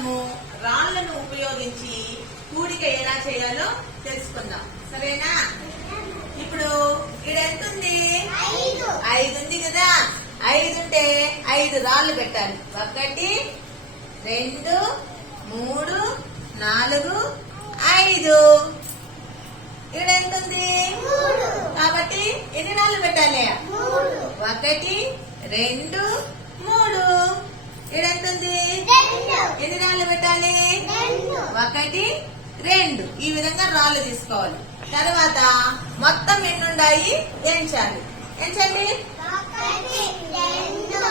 మనము రాళ్లను ఉపయోగించి కూడిక ఎలా చేయాలో తెలుసుకుందాం. సరేనా? ఇప్పుడు ఇక్కడ ఎంత ఉంది? 5 ఉంది కదా. 5 ఉంటే 5 రాళ్ళు పెట్టాలి. 1 2 3 4 5. ఇక్కడ ఎంత ఉంది? కాబట్టి ఎన్ని రాళ్ళు పెట్టాలి? 1 2 3. ఇక్కడ ఎంత ఉంది? ఎన్ని రాళ్ళు పెట్టాలి? 1 2. ఈ విధంగా రాళ్ళు తీసుకోవాలి. తర్వాత మొత్తం ఎన్ని ఉన్నాయి ఎంచాలి. ఎంచండి. 1 2